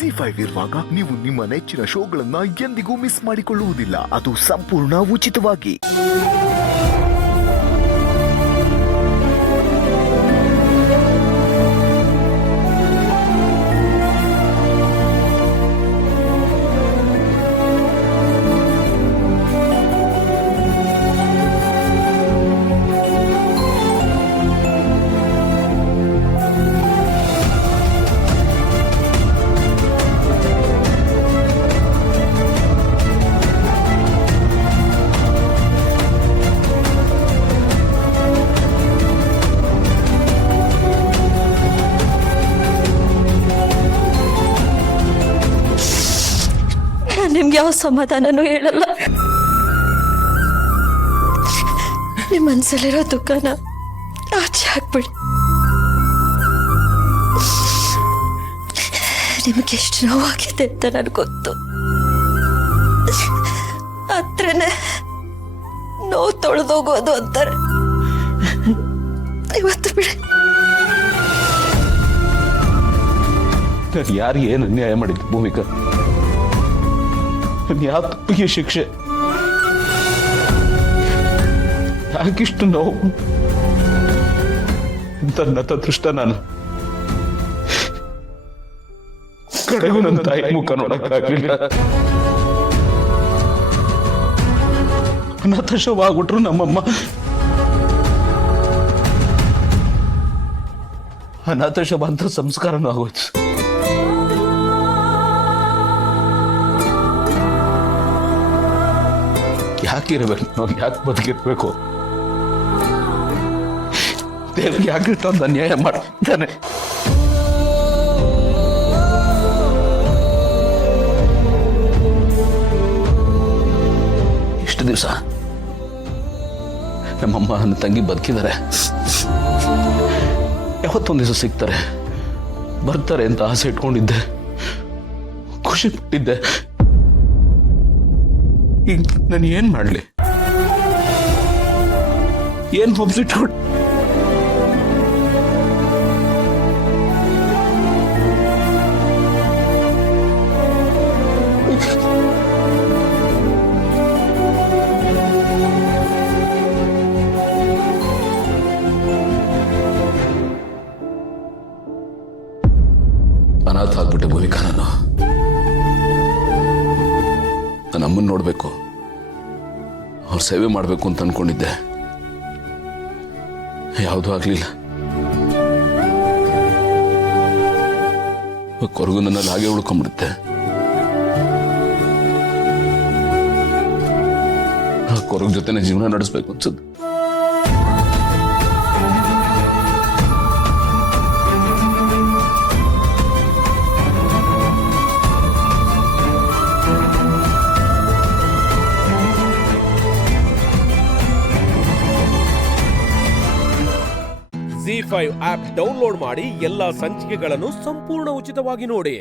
ಜಿ5 ಇರುವಾಗ ನೀವು ನಿಮ್ಮ ನೆಚ್ಚಿನ ಶೋಗಳನ್ನ ಎಂದಿಗೂ ಮಿಸ್ ಮಾಡಿಕೊಳ್ಳುವುದಿಲ್ಲ. ಅದು ಸಂಪೂರ್ಣ ಉಚಿತವಾಗಿ. ನಿಮ್ಗೆ ಯಾವ ಸಮಾಧಾನನೂ ಹೇಳಲ್ಲ. ನಿಮ್ಮ ಮನಸ್ಸಲ್ಲಿರೋ ದುಃಖನ ಆಚೆ ಹಾಕ್ಬಿಡಿ. ನಿಮಗೆ ಎಷ್ಟು ನೋವಾಗಿದೆ ಅಂತ ನನಗೆ ಗೊತ್ತು. ಹತ್ರನೇ ನೋವು ತೊಳೆದೋಗೋದು ಅಂತಾರೆ. ಇವತ್ತು ಬಿಡಿ. ನಾನು ಯಾರಿಗೆ ಏನು ಅನ್ಯಾಯ ಮಾಡಿದ್ದು ಭೂಮಿಕಾ? ಯಾವ ತಪ್ಪಿಗೆ ಶಿಕ್ಷೆ? ಯಾಕಿಷ್ಟು ನೋವು? ನನ್ನ ಅದೃಷ್ಟ ನಾನು ಕಡೆಗೂ ನನ್ನ ತಾಯಿ ಮುಖ ನೋಡಕ್ಕಾಗಲಿಲ್ಲ. ಅನಾಥಶವಾಗ್ಬಿಟ್ರು ನಮ್ಮಮ್ಮ. ಅನಾಥಶವ ಅಂತ ಸಂಸ್ಕಾರನೂ ಆಗೋಯ್ತು. ಯಾಕಿರ್ಬೇಕು ನಾವು? ಯಾಕೆ ಬದುಕಿರ್ಬೇಕು? ದೇವ್ರಿಗೆ ಯಾಕೆ ಇಷ್ಟೊಂದು ಅನ್ಯಾಯ ಮಾಡ್ತಾನೆ? ಇಷ್ಟು ದಿವಸ ನಮ್ಮಮ್ಮ ನನ್ನ ತಂಗಿ ಬದುಕಿದ್ದಾರೆ. ಯಾವತ್ತೊಂದು ದಿವಸ ಸಿಗ್ತಾರೆ ಬರ್ತಾರೆ ಅಂತ ಆಸೆ ಇಟ್ಕೊಂಡಿದ್ದೆ, ಖುಷಿ ಪಟ್ಟಿದ್ದೆ. ಈಗ ನಾನು ಏನ್ ಮಾಡ್ಲಿ? ಏನ್ ಹೊಬ್ಸಿಟ್ಕೊಂಡು ಅನಾಥ ಆಗ್ಬಿಟ್ಟೆ ಭೂಮಿಕಾ. ನಾನು ನನ್ನ ಅಮ್ಮನ್ ನೋಡ್ಬೇಕು, ಅವ್ರ ಸೇವೆ ಮಾಡ್ಬೇಕು ಅಂತ ಅನ್ಕೊಂಡಿದ್ದೆ. ಯಾವುದೂ ಆಗ್ಲಿಲ್ಲ. ಕೊರಗು ನನ್ನಲ್ಲಿ ಹಾಗೆ ಉಳ್ಕೊಂಡ್ಬಿಡುತ್ತೆ. ಆ ಕೊರಗು ಜೊತೆನೆ ಜೀವನ ನಡೆಸ್ಬೇಕು ಅನ್ಸುತ್ತೆ. ಜಿ5 ಆಪ್ ಡೌನ್ಲೋಡ್ ಮಾಡಿ ಎಲ್ಲಾ ಸಂಚಿಕೆಗಳನ್ನು ಸಂಪೂರ್ಣ ಉಚಿತವಾಗಿ ನೋಡಿ.